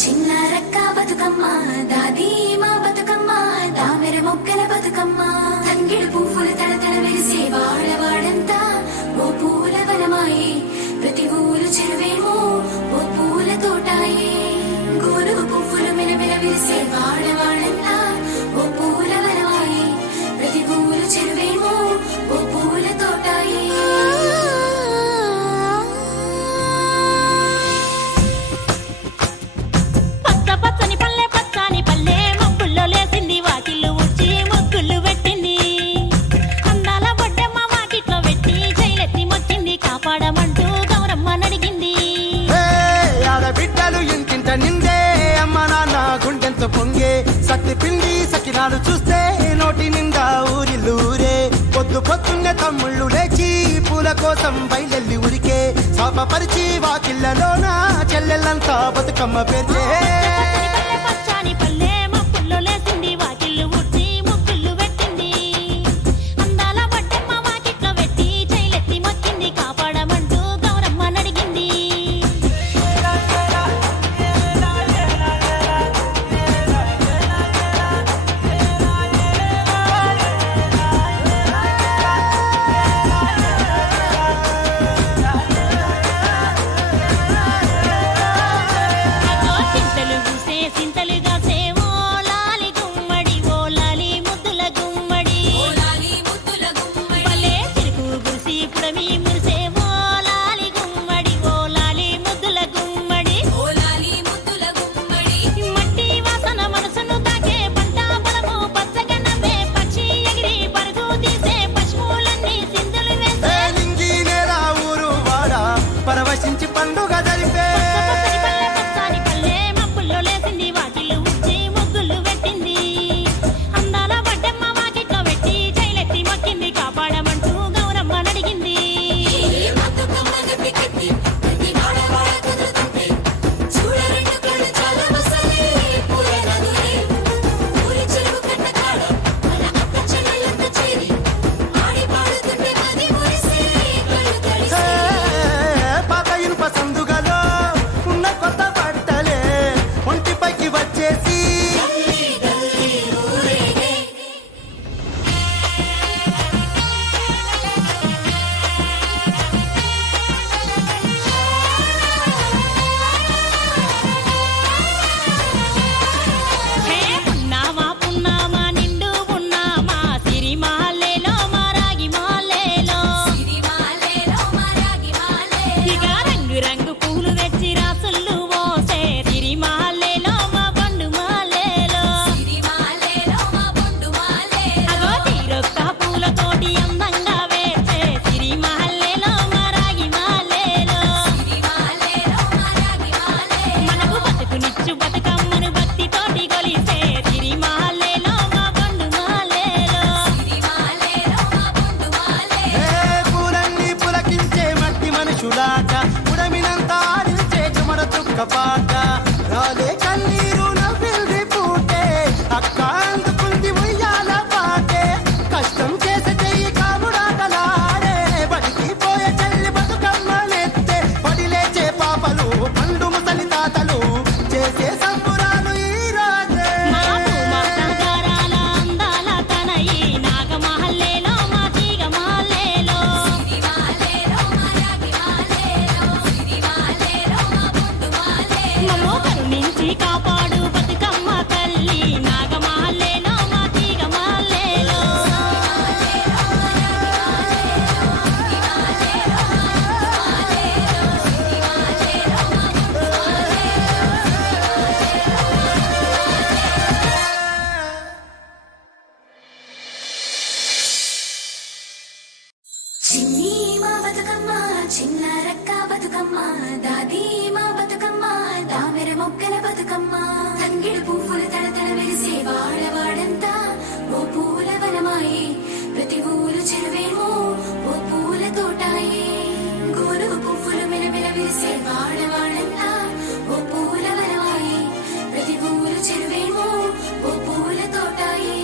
చిన్నారక్క బతుకమ్మ దాది మా బతుకమ్మ దామెర మొక్కల బతుకమ్మ తంగిడు పువ్వులు తడతడ వెలిసే వాడవాడంతా ఓ పూల వనమాయే ప్రతి ఊరు చెరువేమో ఓ పూల తోటాయే గోరుగు పువ్వులు మిలమిల వెలిసే వాడవాడంతా ఓ పూల వనమాయే ప్రతి ఊరు చెరువేమో ఓ పూల తోటాయే సత్తి పిండి సకినాలు చూస్తే నోటి నిండా ఊరిల్లూరే పొద్దు పొద్దున్నే తమ్ముళ్ళు లేచి పూల కోసం బయలెల్లి ఉరికే శాపపరిచి వాకిళ్ళలోన చెల్లెళ్ళంతా బతుకమ్మ పేర్చే పాట రాలే కన్నీరు నవ్వింది పూటే అక్క అందుకుంది ఉయ్యాల పాటే కష్టం చేసే చెయ్యి కాముడాటలాడే బడికి పోయే చెల్లి బతుకమ్మనెత్తే పడి లేచే పాపలు పండు ముసలి తాతలు చేసే సంబురాలు ఈ రోజే కాపాడు బతుకమ్మ తల్లి నాగమాలేలో మా తీగ మాలేలో చిన్ని మా బతుకమ్మ చిన్నారక్క బతుకమ్మ దాది మా బతుకమ్మ దామెర మొక్కల బతుకమ్మ తంగిడు పువ్వులు తడతడ వెలిసే వాడవాడంతా ఓ పూల వనమాయే ప్రతి ఊరు చెరువేమో ఓ పూల తోటాయే గోరుగు పువ్వులు మిలమిల వెలిసే వాడవాడంతా ఓ పూల వనమాయే ప్రతి ఊరు చెరువేమో ఓ పూల తోటాయే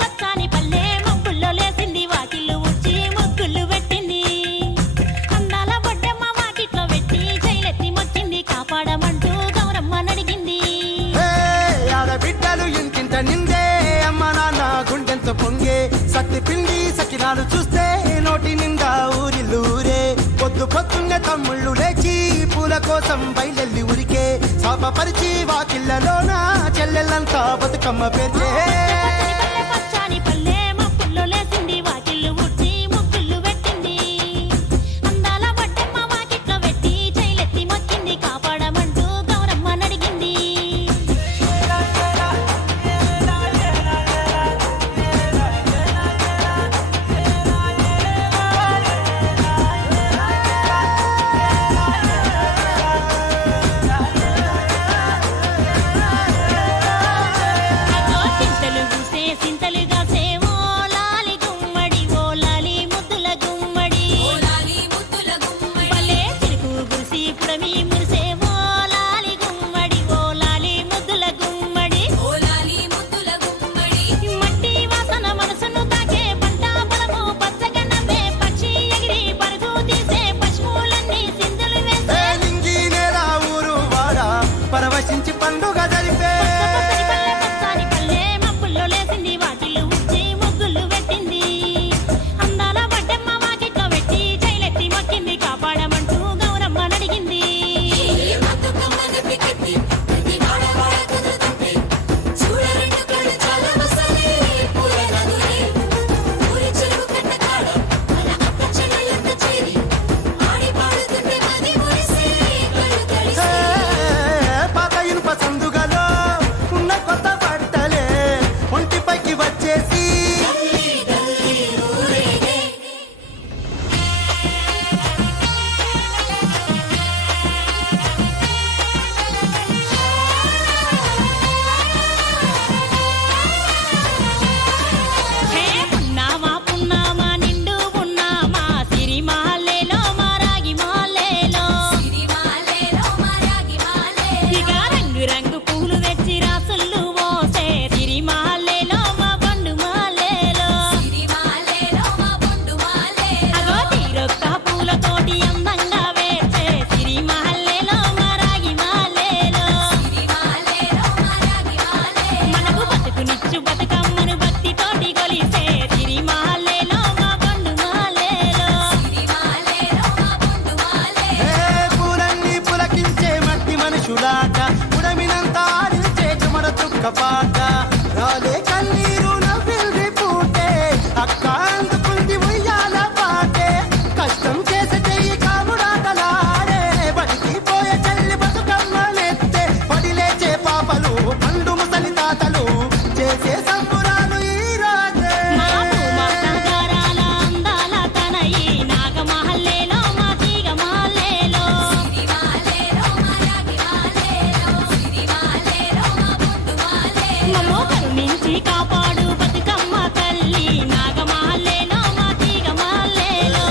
పచ్చని పల్లె మబ్బుల్లో లేసింది వాకిళ్ళు ఊడ్చి ముగ్గులు పిండి సకినాలు చూస్తే నోటి నిండా ఊరిల్లూరే పొద్దున్నే తమ్ముళ్ళు లేచి పూల కోసం బయలెల్లి ఉరికే శాపపరిచి వాకిళ్ళలోన చెల్లెళ్ళంతా బతుకమ్మ పేర్చే పచ్చని పల్లె మప్పుల్లో లేసింది వాకిళ్ళు ఊడ్చి ముగ్గులు పెట్టింది అందాల బట్టమ్మ వాకిట్లో పెట్టి జైలెత్తి మొక్కింది కాపాడమంటూ గౌరమ్మ నడిగింది చింతలు పూసే సింతలుగా సేవో లాలి గుమ్మడి ఓ లాలి ముద్దుల గుమ్మడి భలే చిరుకు గురిసి పుడమి మురిసేవో లాలి గుమ్మడి ఓ లాలి ముద్దుల గుమ్మడి మట్టి వాసన మనసును తాకే పంట పొలము పచ్చగా నవ్వే పక్షి ఎగిరి పరుగు తీసే పశువులన్నీ సింధులు వేసే నింగి నేల ఊరు వాడ పరవశించి పండుగ జరిపే పచ్చని పల్లె మప్పుల్లో లేసింది వాకిళ్ళు ఊడ్చి ముగ్గులు పెట్టింది అందాల బట్టమ్మ వాకిట్లో పెట్టి జైలెత్తి మొక్కింది కాపాడమంటూ గౌరమ్మ నడిగింది పాత ఇనుప సందుగలో ఉన్న కొత్త బట్టలే ఒంటిపైకి వచ్చేసి హే పున్నామా పున్నామా నిండు పున్నామా సిరి మహల్లేలో మా రాగి మహల్లేలో ఇక రంగు రంగు పూలు తెచ్చి రాసుళ్ళు మోసే సిరి మహల్లేలో మా బండు మహల్లేలో అగో తీరొక్క పూలతోటి అందంగా వేసే సిరి మహల్లేలో మా రాగి మహల్లేలో మనకు బతుకునిచ్చు బతుకమ్మను భక్తితోటి కొలిసే సిరి మహల్లేలో మా బండు మహల్లేలో పూలన్నీ పులకించే మట్టి మనుషులాట ఉడమినంత ఆడించే చుమర చుక్క పాట రాలే కన్నీరు నవ్విల్ది పూటే అక్క అందుకుంది ఉయ్యాల పాటే కష్టం చేసే చెయ్యి కాముడాటలాడే బడికి పోయే చెల్లి బతుకమ్మ నెత్తే పడి లేచే పాపలు పండు ముసలి తాతలు చేసే సంబురాలు ఈ రోజే మా భూమాతాగారాల అందాల తనయి నాగ మహల్లేలో మా తీగ మహల్లేలో మమ్మో కరుణించి కాపాడు బతుకమ్మ తల్లి నాగ మహల్లేలో మా తీగ మహల్లేలో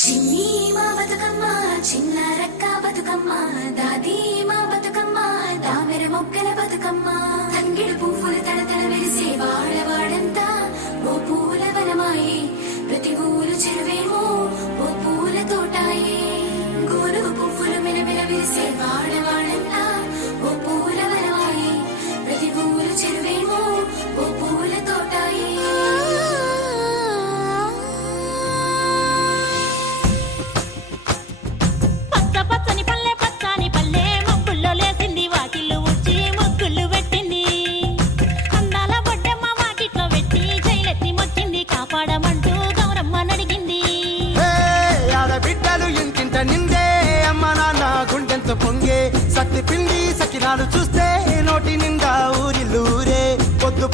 చిన్ని మా బతుకమ్మ చిన్న రక్క బతుకమ్మ దాది మా బతుకమ్మ దామెర మొక్కల బతుకమ్మ తంగిడు పువ్వులు తడతడ వెలిసే వాడవాడంతా ఓ పూల వనమాయే ప్రతి ఊరు చెరువేమో ఓ పూల తోటాయే గోరు పువ్వులు మెలమెల వెలిసే వాడవాడంతా ఓ పూల వనమాయే ప్రతి ఊరు చెరువేమో ఓ పూల తోటాయే పచ్చని పల్లె మబ్బుల్లో లేసింది వాకిళ్ళు ఊడ్చి ముగ్గులు పెట్టింది అందాల బొడ్డమ్మ వాకిట్లో పెట్టి జైలెత్తి మొక్కింది కాపాడమంటూ గౌరమ్మ నడిగింది ఆడబిడ్డలు ఇంటింట నిందే అమ్మ నాన్న గుండెంత పొంగే సత్తి పిండి సకినాలు చూస్తే నోటి నిండా ఊరిల్లూరే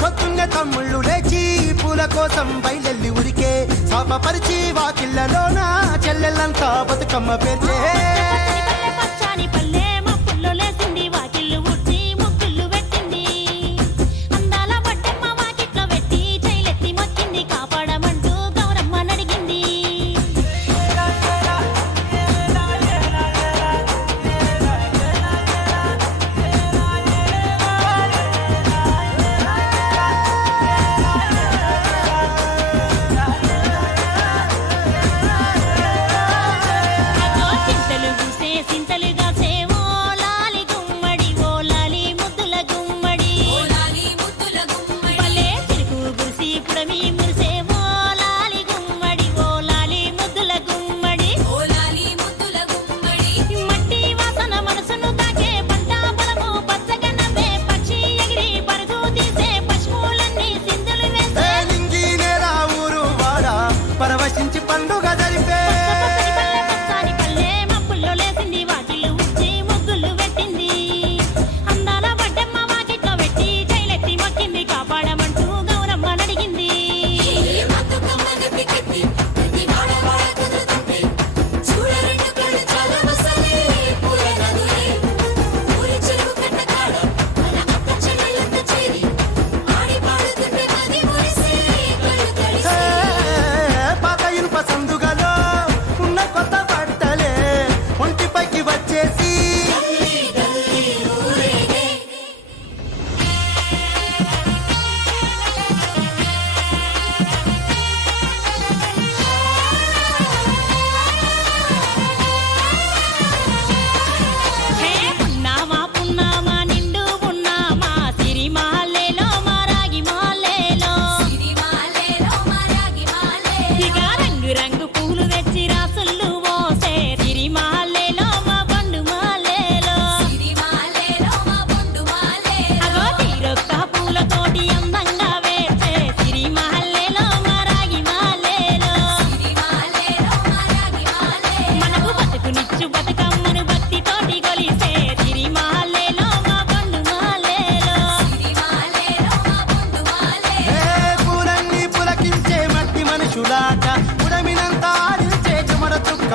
పొద్దున్నే తమ్ముళ్ళు లేచి పూల కోసం బయలెల్లి ఉరికే శాపపరిచి వాకిళ్ళలోన చెల్లెళ్ళంతా బతుకమ్మ పేర్చే పచ్చని పల్లె మబ్బుల్లో లేసింది వాకిళ్ళు ఊడ్చి ముగ్గులు పెట్టింది అందాల బొడ్డమ్మ వాకిట్లో పెట్టి జైలెత్తి మొక్కింది కాపాడమంటూ గౌరమ్మ నడిగింది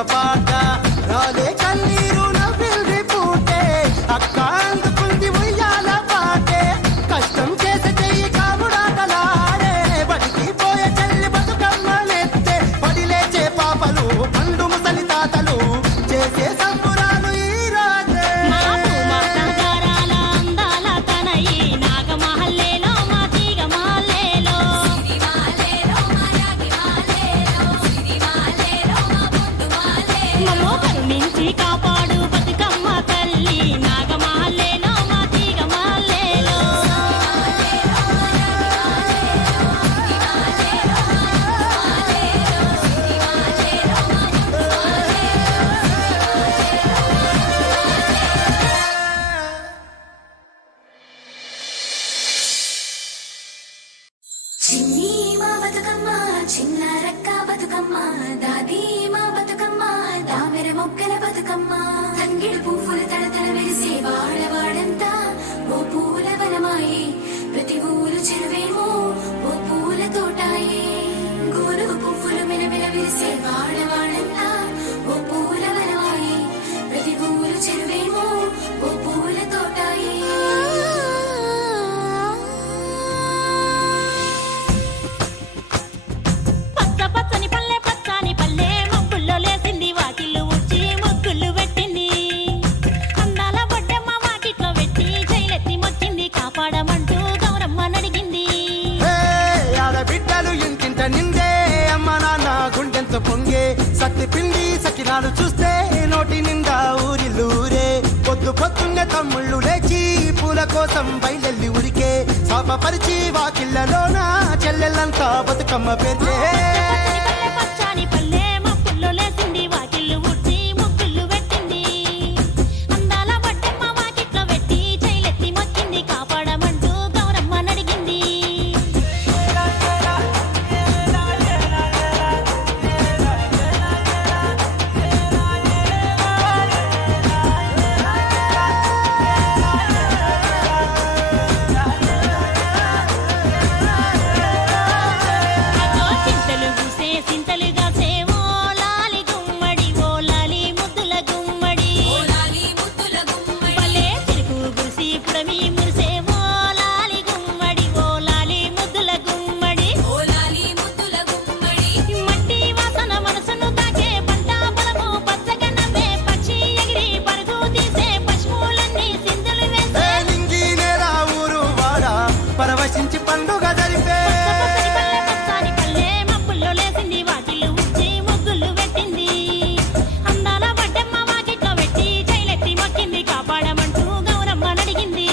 పాట రాలే కన్నీరు నవ్వింది పూటే అక్క అందుకుంది ఉయ్యాల పాటే కష్టం చేసే చెయ్యి కాముడాటలాడే బడికి పోయే చెల్లి బతుకమ్మలెత్తే పడి లేచే పాపలు పండు ముసలి తాతలు చేసే సంబురాలు ఈ రోజే నగరాల అందాల తనయి నాగమహల్లేలో మా తీగ మహల్లేలో మమ్మో కరుణించి కాపాడు బతుకమ్మ తల్లి నాగమహల్లేలో మా తీగ మహల్లేలో చిన్ని మా బతుకమ్మ చిన్నారక్క బతుకమ్మ దాది మా బతుకమ్మ దామెర మొక్కల బతుకమ్మ తంగిడు పువ్వులు తడతడ వెలిసే వాడవాడంతా ఓ పూల వనమాయే ప్రతి ఊరు చెరువేమో ఓ పూల తోటాయే గోరుగు పువ్వులు మిలమిల విరిసే వాడవాడంతా ఓ పూల వనమాయే ప్రతి ఊరు చెరువేమో ఓ పూల తోటాయే పచ్చ పచ్చని పల్లె మబ్బుల్లో లేసింది వాకిళ్ళు ఊడ్చి ముగ్గులు పెట్టింది అందాల బొడ్డమ్మ వాకిట్లో పెట్టి జైలెత్తి మొక్కింది కాపాడమంటూ గౌరమ్మ నడిగింది హే, ఆడబిడ్డలు ఇంటింట నిందే అమ్మ నాన్న గుండెంత పొంగే సత్తి పిండి సకినాలు చూస్తే నోటి నిండా ఊరిల్లూరే పొద్దున్నే తమ్ముళ్ళు లేచి పూల కోసం బయలెల్లి ఉరికే శాపపరిచి వాకిళ్ళలోన చెల్లెళ్ళంతా బతుకమ్మ పేర్చే పచ్చని పల్లె మబ్బుల్లో లేసింది వాకిళ్ళు ఊడ్చి ముగ్గులు పెట్టింది అందాల బొడ్డమ్మ వాకిట్లో పెట్టి జైలెత్తి మొక్కింది కాపాడమంటూ గౌరమ్మ నడిగింది అగో చింతలు పూసే సింతలుగా సేవో లాలి గుమ్మడి ఓ లాలి ముద్దుల గుమ్మడి భలే చిరుకు గురిసి పుడమి మురిసే ఓ లాలి గుమ్మడి ఓ లాలి ముద్దుల గుమ్మడి మట్టి వాసన మనసును తాకే పంట పొలము పచ్చగా నవ్వే పక్షి ఎగిరి పరుగు తీసే పశువులన్నీ సింధులు వేసే నింగి నేల ఊరు వాడ పరవశించి పండుగ జరిపే పచ్చని పల్లె మబ్బుల్లో లేసింది వాకిళ్ళు ఊడ్చి ముగ్గులు పెట్టింది అందాల బొడ్డమ్మ వాకిట్లో పెట్టి జైలెత్తి మొక్కింది కాపాడమంటూ గౌరమ్మ నడిగింది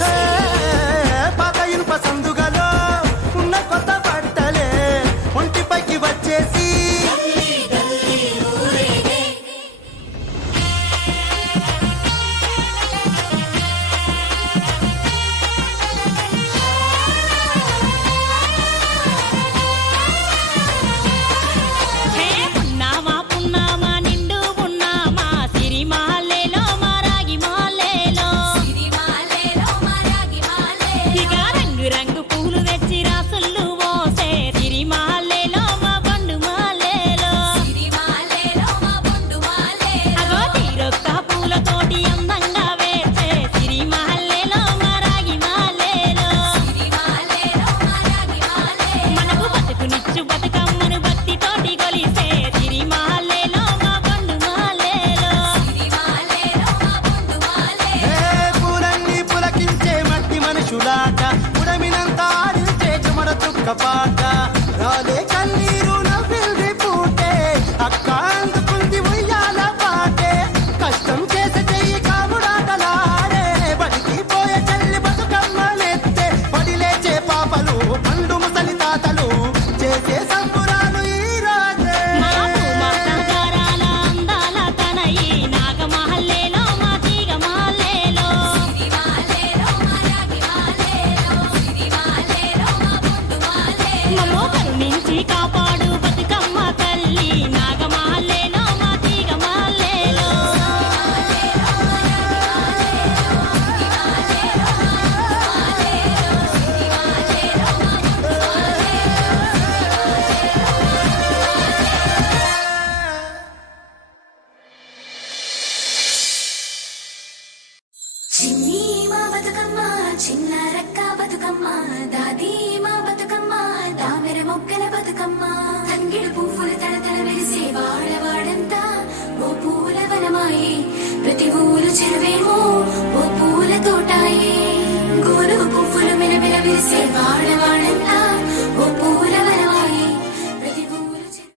హే, పాత ఇనుప సందుగలో ఉన్న కొత్త బట్టలే ఒంటిపైకి వచ్చేసి హే పున్నామా నిండు పున్నామా సిరి మహల్లేలో మా రాగి మహల్లేలో ఇక రంగు రంగు పూలు తెచ్చి రాసులు పోసే సిరి మహల్లేలో మా పండు మహల్లేలో అగో తీరొక్క పూలతోటి అందంగా వేసే సిరి మహల్లేలో మా రాగి మహల్లేలో మనకు బతుకునిచ్చు బతుకమ్మను భక్తితోటి కొలిసే సిరి మహల్లేలో మా పండు మహల్లేలో హే, పూలన్నీ పులకించే మట్టి మనుషులాట ఉడమినంత ఆడించే చెమడ చుక్క పాట రాలే కన్నీరు నవ్వింది పూటే అక్క అందుకుంది ఉయ్యాల పాటే కష్టం చేసే చెయ్యి కాముడాటలాడే బడికి పోయే చెల్లి బతుకమ్మలెత్తే పడి లేచే పాపలు పండు ముసలి తాతలు చేసే సంబురాలు ఈ రోజే నగరాల అందాల తనయి నాగమహల్లేలో మా తీగ మహల్లేలో బతుకమ్మ చిన్న రక్క బతుకమ్మ దాది మా బతుకమ్మ దామెర మొక్కల బతుకమ్మ తంగిడు పువ్వులు తడతడ మెరిసే వాడవాడంతా ఓ పూల వనమాయే ప్రతి ఊరు చెరువేమో ఓ పూల తోటాయే గోరు పువ్వులు మెలమెల విరిసే వాడవాడ